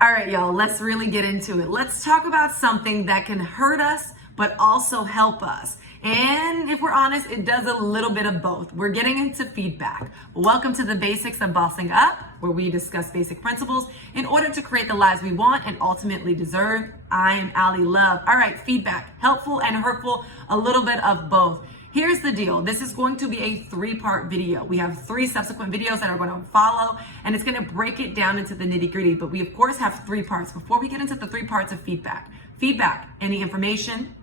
All right, y'all, let's really get into it. Let's talk about something that can hurt us, but also help us. And if we're honest, it does a little bit of both. We're getting into feedback. Welcome to the Basics of Bossing Up, where we discuss basic principles in order to create the lives we want and ultimately deserve. I am Allie Love. All right, feedback, helpful and hurtful, a little bit of both. Here's the deal. This is going to be a 3-part video. We have 3 subsequent videos that are going to follow, and it's going to break it down into the nitty-gritty. But we, of course, have 3 parts. Before we get into the 3 parts of feedback, any information,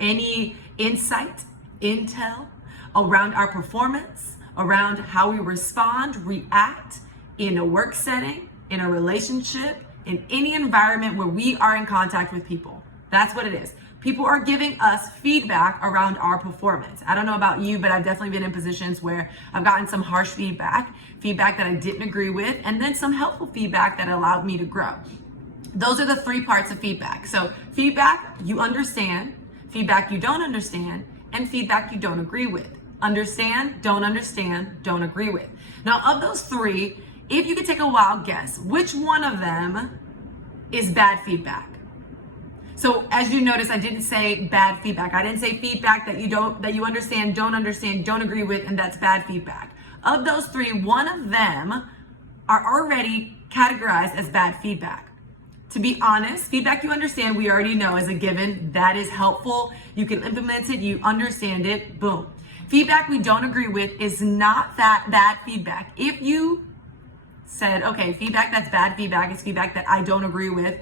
any insight, intel around our performance, around how we respond, react in a work setting, in a relationship, in any environment where we are in contact with people. That's what it is. People are giving us feedback around our performance. I don't know about you, but I've definitely been in positions where I've gotten some harsh feedback that I didn't agree with, and then some helpful feedback that allowed me to grow. Those are the 3 parts of feedback. So feedback you understand, feedback you don't understand, and feedback you don't agree with. Understand, don't agree with. Now, of those 3, if you could take a wild guess, which one of them is bad feedback? So as you notice, I didn't say bad feedback. I didn't say feedback that you understand, don't agree with, and that's bad feedback. Of those 3, one of them are already categorized as bad feedback. To be honest, feedback you understand, we already know as a given, that is helpful. You can implement it, you understand it, boom. Feedback we don't agree with is not that bad feedback. If you said, okay, feedback that's bad feedback is feedback that I don't agree with,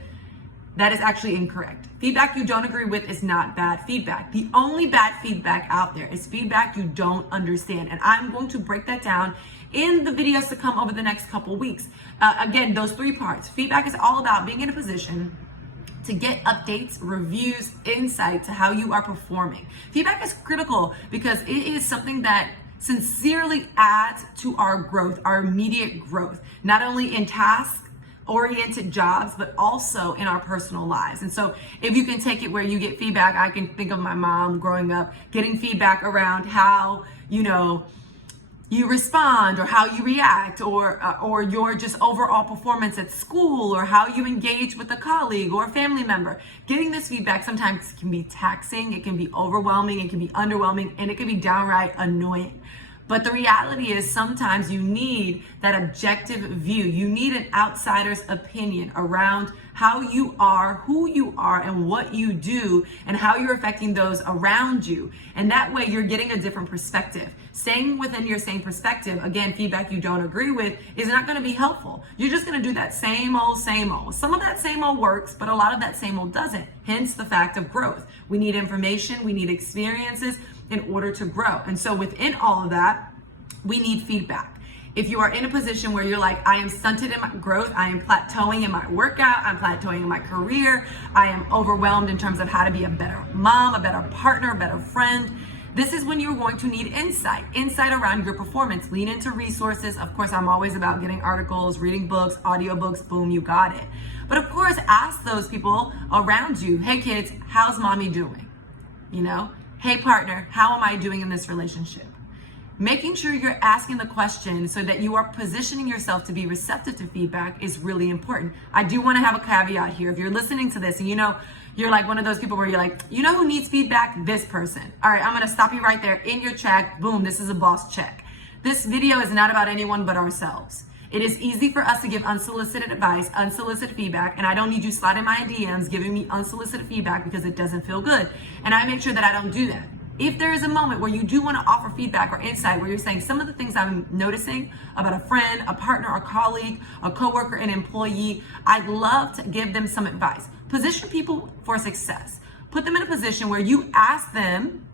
that is actually incorrect. Feedback you don't agree with is not bad feedback. The only bad feedback out there is feedback you don't understand. And I'm going to break that down in the videos to come over the next couple weeks. Again, those 3 parts. Feedback is all about being in a position to get updates, reviews, insight to how you are performing. Feedback is critical because it is something that sincerely adds to our growth, our immediate growth, not only in task-oriented jobs, but also in our personal lives. And so if you can take it where you get feedback, I can think of my mom growing up getting feedback around how, you respond or how you react or your just overall performance at school or how you engage with a colleague or a family member. Getting this feedback sometimes can be taxing, it can be overwhelming, it can be underwhelming, and it can be downright annoying. But the reality is sometimes you need that objective view. You need an outsider's opinion around how you are, who you are, and what you do, and how you're affecting those around you. And that way you're getting a different perspective. Staying within your same perspective, again, feedback you don't agree with, is not going to be helpful. You're just going to do that same old, same old. Some of that same old works, but a lot of that same old doesn't. Hence the fact of growth. We need information, we need experiences in order to grow. And so within all of that, we need feedback. If you are in a position where you're like, I am stunted in my growth, I am plateauing in my workout, I'm plateauing in my career, I am overwhelmed in terms of how to be a better mom, a better partner, a better friend, this is when you're going to need insight around your performance. Lean into resources. Of course, I'm always about getting articles, reading books, audiobooks, boom, you got it. But of course, ask those people around you, hey kids, how's mommy doing? Hey partner, how am I doing in this relationship? Making sure you're asking the question so that you are positioning yourself to be receptive to feedback is really important. I do want to have a caveat here. If you're listening to this and you're like one of those people where you're like, who needs feedback? This person. All right, I'm going to stop you right there in your check. Boom, this is a boss check. This video is not about anyone but ourselves. It is easy for us to give unsolicited advice, unsolicited feedback, and I don't need you sliding my DMs giving me unsolicited feedback because it doesn't feel good. And I make sure that I don't do that. If there is a moment where you do want to offer feedback or insight, where you're saying some of the things I'm noticing about a friend, a partner, a colleague, a coworker, an employee, I'd love to give them some advice. Position people for success. Put them in a position where you ask them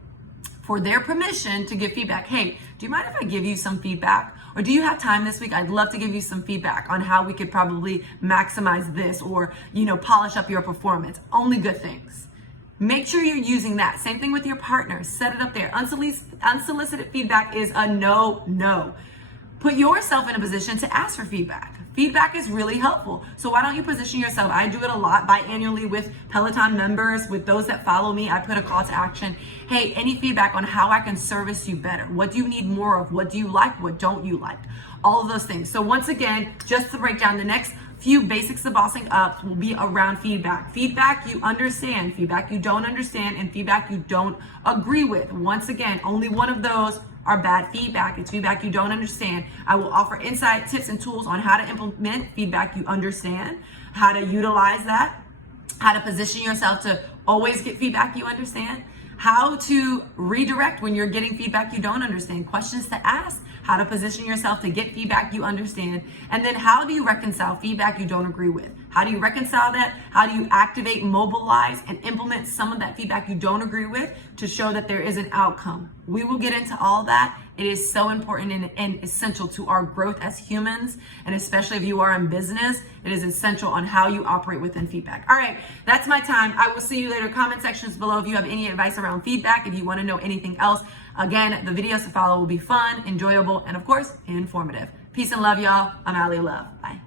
for their permission to give feedback. Hey, do you mind if I give you some feedback? Or do you have time this week? I'd love to give you some feedback on how we could probably maximize this or, polish up your performance. Only good things. Make sure you're using that. Same thing with your partner. Set it up there. Unsolicited feedback is a no. Put yourself in a position to ask for feedback. Feedback is really helpful. So why don't you position yourself? I do it a lot biannually with Peloton members, with those that follow me. I put a call to action. Hey, any feedback on how I can service you better? What do you need more of? What do you like? What don't you like? All of those things. So once again, just to break down the next few basics of bossing up will be around feedback. Feedback you understand, feedback you don't understand, and feedback you don't agree with. Once again, only one of those are bad feedback. It's feedback you don't understand. I will offer insight, tips, and tools on how to implement feedback you understand, how to utilize that, how to position yourself to always get feedback you understand, how to redirect when you're getting feedback you don't understand, questions to ask, how to position yourself to get feedback you understand, and then how do you reconcile feedback you don't agree with? How do you reconcile that? How do you activate, mobilize, and implement some of that feedback you don't agree with to show that there is an outcome? We will get into all that. It is so important and essential to our growth as humans, and especially if you are in business, it is essential on how you operate within feedback. All right, that's my time. I will see you later. Comment sections below if you have any advice around feedback, if you want to know anything else. Again, the videos to follow will be fun, enjoyable, and of course, informative. Peace and love, y'all. I'm Allie Love. Bye.